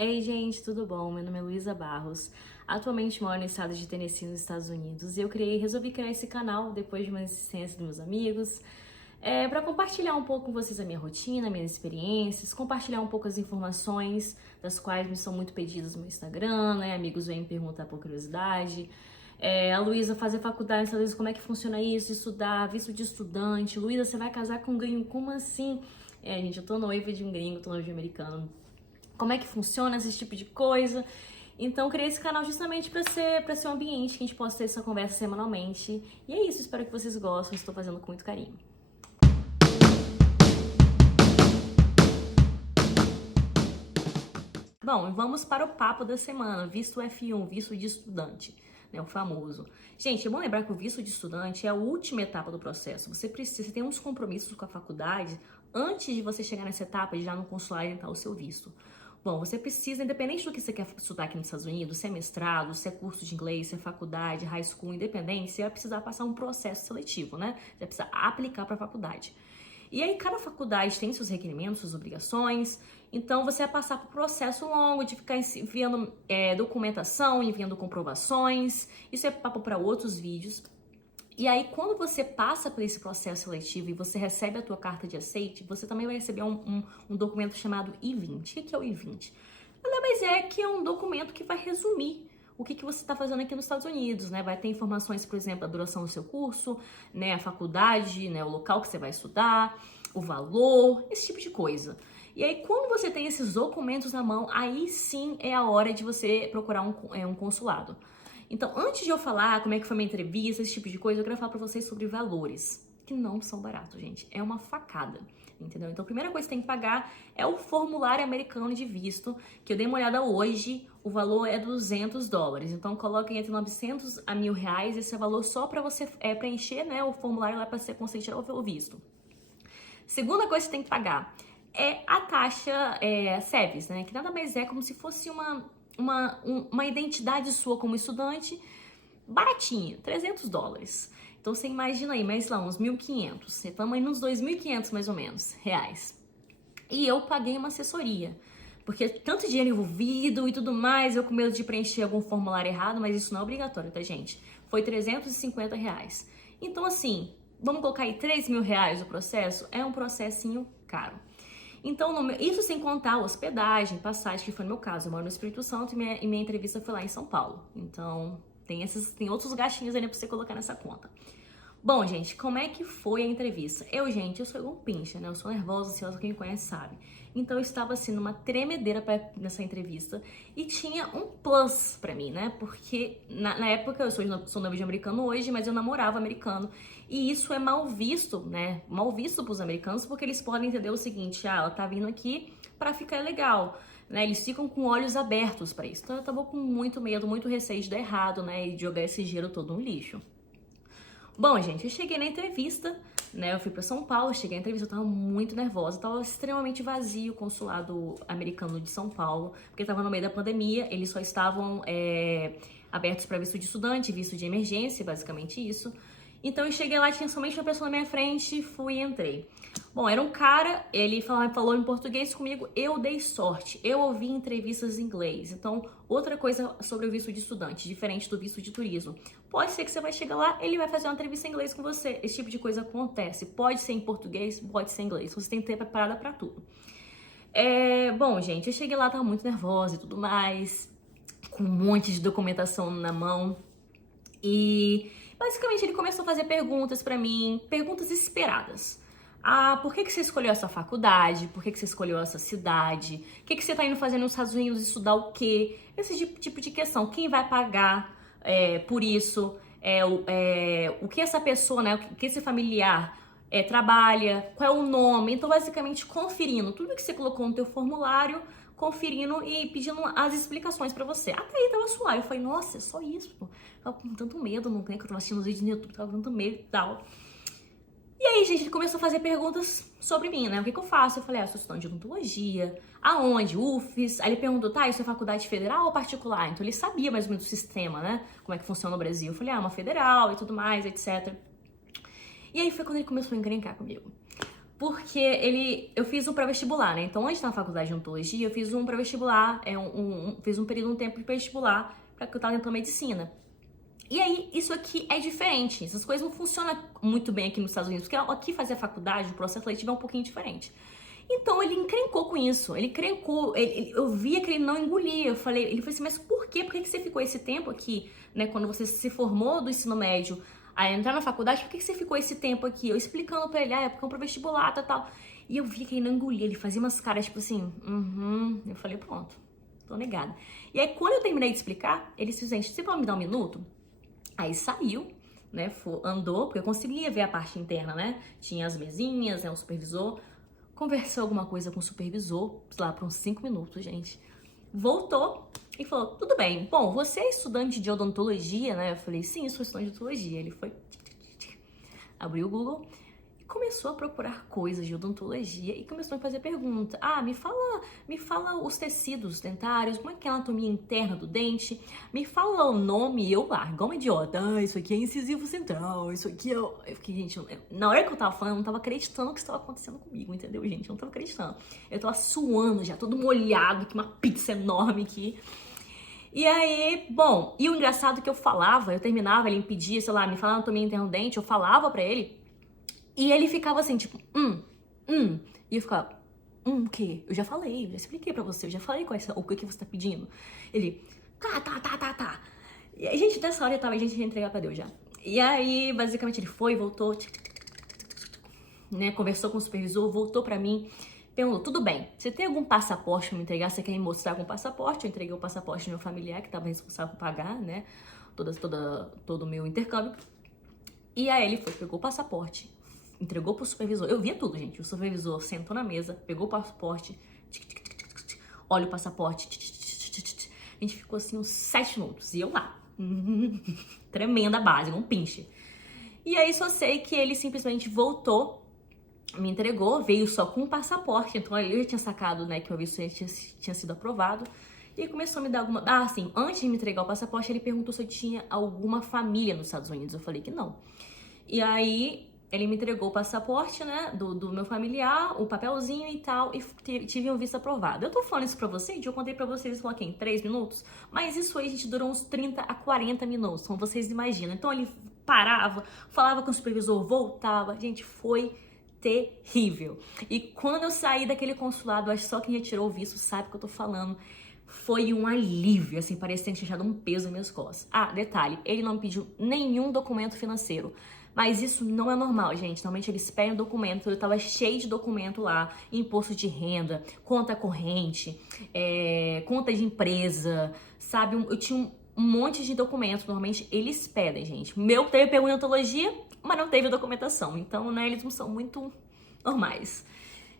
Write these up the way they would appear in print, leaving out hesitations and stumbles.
Ei, gente, tudo bom? Meu nome é Luísa Barros. Atualmente moro no estado de Tennessee, nos Estados Unidos, e eu resolvi criar esse canal depois de uma insistência dos meus amigos, para compartilhar um pouco com vocês a minha rotina, minhas experiências, compartilhar um pouco as informações das quais me são muito pedidas no meu Instagram, né? Amigos vêm me perguntar por curiosidade. A Luísa fazer faculdade nos Estados Unidos, como é que funciona isso? Estudar, visto de estudante. Luísa, você vai casar com um gringo? Como assim? Gente, eu tô noiva de um gringo, tô noiva de um americano. Como é que funciona esse tipo de coisa? Então, criei esse canal justamente para ser um ambiente que a gente possa ter essa conversa semanalmente. E é isso, espero que vocês gostem, estou fazendo com muito carinho. Bom, vamos para o papo da semana, visto F1, visto de estudante, né, o famoso. Gente, é bom lembrar que o visto de estudante é a última etapa do processo. Você tem uns compromissos com a faculdade antes de você chegar nessa etapa de já no consulado e tentar o seu visto. Bom, você precisa, independente do que você quer estudar aqui nos Estados Unidos, se é mestrado, se é curso de inglês, se é faculdade, high school, independente, você vai precisar passar um processo seletivo, né? Você vai precisar aplicar para a faculdade. E aí, cada faculdade tem seus requerimentos, suas obrigações, então você vai passar por um processo longo de ficar enviando documentação, enviando comprovações, isso é papo para outros vídeos. E aí, quando você passa por esse processo seletivo e você recebe a tua carta de aceite, você também vai receber um documento chamado I-20. O que é o I-20? Nada mais é que é um documento que vai resumir o que você está fazendo aqui nos Estados Unidos, né? Vai ter informações, por exemplo, a duração do seu curso, né? A faculdade, né? O local que você vai estudar, o valor, esse tipo de coisa. E aí, quando você tem esses documentos na mão, aí sim é a hora de você procurar um consulado. Então, antes de eu falar como é que foi minha entrevista, esse tipo de coisa, eu quero falar pra vocês sobre valores, que não são baratos, gente. É uma facada, entendeu? Então, a primeira coisa que você tem que pagar é o formulário americano de visto, que eu dei uma olhada hoje, o valor é $200. Então, coloquem entre 900 a R$ 1.000, esse é o valor só pra você preencher, né, o formulário lá pra ser concedido o visto. Segunda coisa que você tem que pagar é a taxa SEVIS, né, que nada mais é como se fosse uma identidade sua como estudante baratinha, $300. Então você imagina aí, mais lá, uns 1.500. Estamos aí nos 2.500 mais ou menos, reais. E eu paguei uma assessoria, porque tanto dinheiro envolvido e tudo mais, eu com medo de preencher algum formulário errado, mas isso não é obrigatório, tá, gente? Foi R$ 350. Então, assim, vamos colocar aí R$ 3.000 o processo? É um processinho caro. Então, isso sem contar a hospedagem, passagem, que foi no meu caso. Eu moro no Espírito Santo e minha entrevista foi lá em São Paulo. Então, tem outros gastinhos ainda pra você colocar nessa conta. Bom, gente, como é que foi a entrevista? Eu sou igual um pincha, né? Eu sou nervosa, ansiosa, quem me conhece sabe. Então, eu estava, assim, numa tremedeira nessa entrevista e tinha um plus pra mim, né? Porque, na época, eu sou noiva de americano hoje, mas eu namorava americano. E isso é mal visto, né? Mal visto pros americanos, porque eles podem entender o seguinte, ela tá vindo aqui pra ficar legal, né? Eles ficam com olhos abertos pra isso. Então, eu tava com muito medo, muito receio de dar errado, né? E de jogar esse dinheiro todo no lixo. Bom, gente, eu cheguei na entrevista, né? Eu fui pra São Paulo, cheguei na entrevista, eu tava muito nervosa, tava extremamente vazio o consulado americano de São Paulo, porque tava no meio da pandemia, eles só estavam abertos para visto de estudante, visto de emergência, basicamente isso. Então eu cheguei lá, tinha somente uma pessoa na minha frente, fui e entrei. Bom, era um cara, ele falou em português comigo, eu dei sorte, eu ouvi entrevistas em inglês. Então, outra coisa sobre o visto de estudante, diferente do visto de turismo. Pode ser que você vai chegar lá, ele vai fazer uma entrevista em inglês com você. Esse tipo de coisa acontece. Pode ser em português, pode ser em inglês. Você tem que ter preparada pra tudo. Bom, gente, eu cheguei lá, tava muito nervosa e tudo mais, com um monte de documentação na mão. E basicamente ele começou a fazer perguntas pra mim, perguntas esperadas. Por que você escolheu essa faculdade? Por que você escolheu essa cidade? O que você tá indo fazer nos Estados Unidos? Estudar o quê? Esse tipo de questão. Quem vai pagar por isso? O que essa pessoa, né? O que esse familiar trabalha? Qual é o nome? Então, basicamente, conferindo tudo que você colocou no teu formulário, conferindo e pedindo as explicações pra você. Até aí tava suave. Eu falei, nossa, é só isso? Pô. Tava com tanto medo, não, né? Que eu tava assistindo os vídeos no YouTube, tava com tanto medo e tal. E aí, gente, ele começou a fazer perguntas sobre mim, né? O que eu faço? Eu falei, eu sou estudante de odontologia. Aonde? UFES. Aí ele perguntou, tá, isso é faculdade federal ou particular? Então ele sabia mais ou menos o sistema, né? Como é que funciona no Brasil. Eu falei, uma federal e tudo mais, etc. E aí foi quando ele começou a encrencar comigo. Porque eu fiz um pré-vestibular, né? Então, antes na faculdade de odontologia, eu fiz um pré-vestibular, fiz um período, um tempo de pré-vestibular, para que eu tava tentando medicina. E aí, isso aqui é diferente. Essas coisas não funcionam muito bem aqui nos Estados Unidos, porque aqui fazer a faculdade, o processo seletivo é um pouquinho diferente. Então, ele encrencou com isso. Ele encrencou, eu via que ele não engolia. Ele falou assim, mas por quê? Por que você ficou esse tempo aqui, né? Quando você se formou do ensino médio, a entrar na faculdade, por que você ficou esse tempo aqui? Eu explicando pra ele, é porque é um pré-vestibular, tal. E eu vi que ele não engolia, ele fazia umas caras tipo assim, Eu falei, pronto, tô negada. E aí, quando eu terminei de explicar, ele disse, gente, você pode me dar um minuto? Aí saiu, né, andou, porque eu conseguia ver a parte interna, né? Tinha as mesinhas, né, um supervisor. Conversou alguma coisa com o supervisor, sei lá, por uns 5 minutos, gente. Voltou e falou, tudo bem, bom, você é estudante de odontologia, né? Eu falei, sim, sou estudante de odontologia. Ele foi, abriu o Google e começou a procurar coisas de odontologia e começou a fazer pergunta. Me fala os tecidos dentários, como é que é a anatomia interna do dente, me fala o nome, e eu lá, igual uma idiota, isso aqui é incisivo central, isso aqui é... Eu fiquei, gente, na hora que eu tava falando, eu não tava acreditando o que estava acontecendo comigo, entendeu, gente? Eu não tava acreditando. Eu tava suando já, todo molhado, que uma pizza enorme aqui. E aí, bom, e o engraçado é que eu terminava, ele me pedia, sei lá, me fala anatomia interna do dente, eu falava pra ele, e ele ficava assim, tipo, e eu ficava, o quê? Eu já falei, eu já expliquei pra você, eu já falei o que você tá pedindo. Ele, tá. E a gente, nessa hora, a gente ia entregar pra Deus já. E aí, basicamente, ele foi, voltou, né, conversou com o supervisor, voltou pra mim, perguntou, tudo bem, você tem algum passaporte pra me entregar? Você quer me mostrar algum passaporte? Eu entreguei o passaporte do meu familiar, que tava responsável por pagar, né, todo o meu intercâmbio. E aí ele foi, pegou o passaporte, entregou pro supervisor. Eu via tudo, gente. O supervisor sentou na mesa, pegou o passaporte, olha o passaporte, a gente ficou assim uns 7 minutos. E eu lá, tremenda base, um pinche. E aí só sei que ele simplesmente voltou, me entregou, veio só com o passaporte. Então ali eu já tinha sacado, né, que o meu visto tinha sido aprovado. E aí começou a me dar alguma... sim, antes de me entregar o passaporte, ele perguntou se eu tinha alguma família nos Estados Unidos. Eu falei que não. E aí ele me entregou o passaporte, né, do meu familiar, o papelzinho e tal, e tive um visto aprovado. Eu tô falando isso pra vocês, eu contei pra vocês, aqui em 3 minutos, mas isso aí, gente, durou uns 30 a 40 minutos, como vocês imaginam. Então ele parava, falava com o supervisor, voltava, gente, foi terrível. E quando eu saí daquele consulado, acho que só quem retirou o visto sabe o que eu tô falando, foi um alívio, assim, parecia que tinha deixado um peso nas minhas costas. Detalhe, ele não me pediu nenhum documento financeiro. Mas isso não é normal, gente. Normalmente eles pedem documento. Eu tava cheio de documento lá. Imposto de renda, conta corrente, conta de empresa, sabe? Eu tinha um monte de documentos. Normalmente eles pedem, gente. Meu teve pergunta em odontologia, mas não teve documentação. Então, né, eles não são muito normais.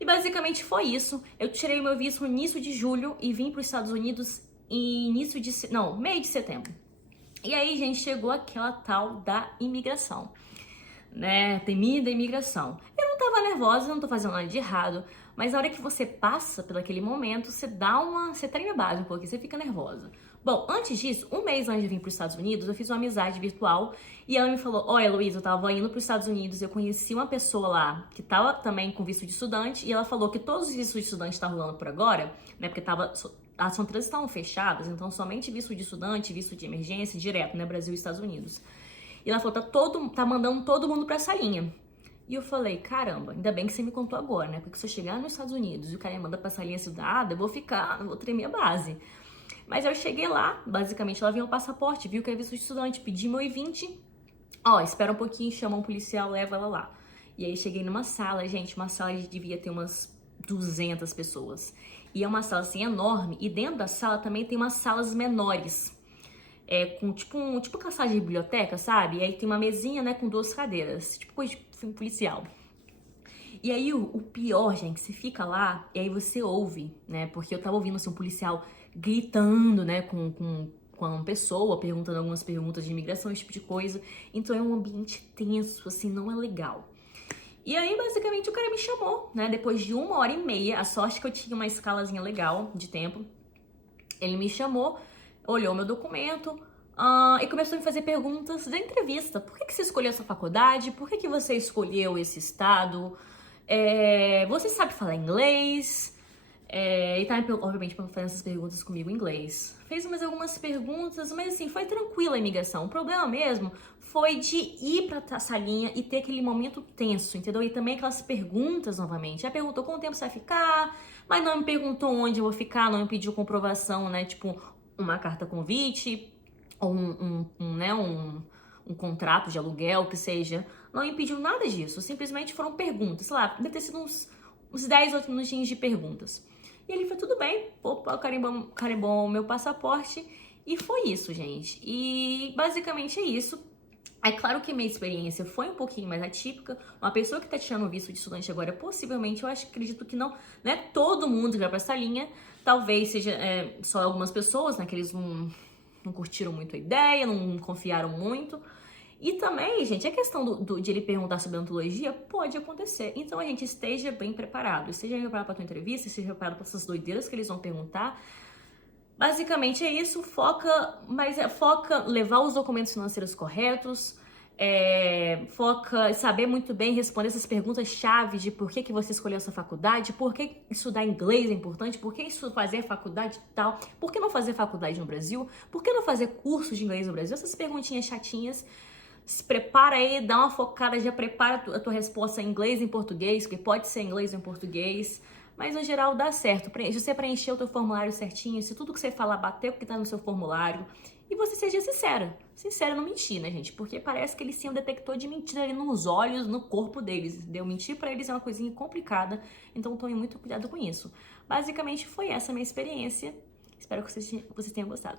E basicamente foi isso. Eu tirei o meu visto no início de julho e vim para os Estados Unidos em meio de setembro. E aí, gente, chegou aquela tal da imigração, né, temida imigração. Eu não tava nervosa, não tô fazendo nada de errado, mas na hora que você passa por aquele momento, você treme a base um pouquinho, você fica nervosa. Bom, antes disso, um mês antes de vir para os Estados Unidos, eu fiz uma amizade virtual e ela me falou, olha, Luísa, eu tava indo para os Estados Unidos, eu conheci uma pessoa lá que tava também com visto de estudante e ela falou que todos os vistos de estudante estão rolando por agora, né, porque as fronteiras estavam fechadas, então somente visto de estudante, visto de emergência, direto, né, Brasil e Estados Unidos. E ela falou, tá mandando todo mundo pra essa linha. E eu falei, caramba, ainda bem que você me contou agora, né? Porque se eu chegar nos Estados Unidos e o cara me manda pra essa linha estudada, eu vou tremer a base. Mas eu cheguei lá, basicamente ela viu o passaporte, viu que é visto de estudante, pedi meu I-20. Espera um pouquinho, chama um policial, leva ela lá. E aí cheguei numa sala, gente, uma sala que devia ter umas 200 pessoas. E é uma sala assim enorme, e dentro da sala também tem umas salas menores. Com tipo caçada de biblioteca, sabe? E aí tem uma mesinha, né, com 2 cadeiras, tipo coisa de filme policial. E aí o pior, gente, você fica lá e aí você ouve, né? Porque eu tava ouvindo assim, um policial gritando, né, com uma pessoa, perguntando algumas perguntas de imigração, esse tipo de coisa. Então é um ambiente tenso, assim, não é legal. E aí, basicamente, o cara me chamou, né? Depois de 1h30, a sorte que eu tinha uma escalazinha legal de tempo. Ele me chamou, olhou meu documento e começou a me fazer perguntas da entrevista. Por que você escolheu essa faculdade? Por que você escolheu esse estado? Você sabe falar inglês? E tá, obviamente, fazendo essas perguntas comigo em inglês. Fez mais algumas perguntas, mas assim, foi tranquila a imigração. O problema mesmo foi de ir pra salinha e ter aquele momento tenso, entendeu? E também aquelas perguntas novamente. Já perguntou quanto tempo você vai ficar, mas não me perguntou onde eu vou ficar, não me pediu comprovação, né? Tipo, uma carta convite, ou um contrato de aluguel, que seja. Não me pediu nada disso, simplesmente foram perguntas. Sei lá, deve ter sido uns 10 outros minutinhos de perguntas. E ele foi tudo bem, carimbou o meu passaporte e foi isso, gente. E basicamente é isso. É claro que minha experiência foi um pouquinho mais atípica. Uma pessoa que tá tirando o visto de estudante agora, possivelmente, eu acredito que não é todo mundo que vai pra essa linha. Talvez seja só algumas pessoas, né, que eles não curtiram muito a ideia, não confiaram muito. E também, gente, a questão de ele perguntar sobre odontologia pode acontecer. Então a gente esteja bem preparado. Esteja bem preparado para a tua entrevista, esteja preparado para essas doideiras que eles vão perguntar. Basicamente é isso, foca levar os documentos financeiros corretos, foca saber muito bem responder essas perguntas-chave de por que você escolheu essa faculdade, por que estudar inglês é importante, por que isso fazer faculdade e tal, por que não fazer faculdade no Brasil, por que não fazer curso de inglês no Brasil, essas perguntinhas chatinhas. Se prepara aí, dá uma focada, já prepara a tua resposta em inglês e em português, que pode ser em inglês ou em português, mas no geral dá certo. Se você preencher o teu formulário certinho, se tudo que você falar bater o que tá no seu formulário, e você seja sincera, não mentir, né, gente? Porque parece que eles têm um detector de mentira ali nos olhos, no corpo deles, entendeu? Mentir pra eles é uma coisinha complicada, então tome muito cuidado com isso. Basicamente foi essa a minha experiência, espero que vocês tenham gostado.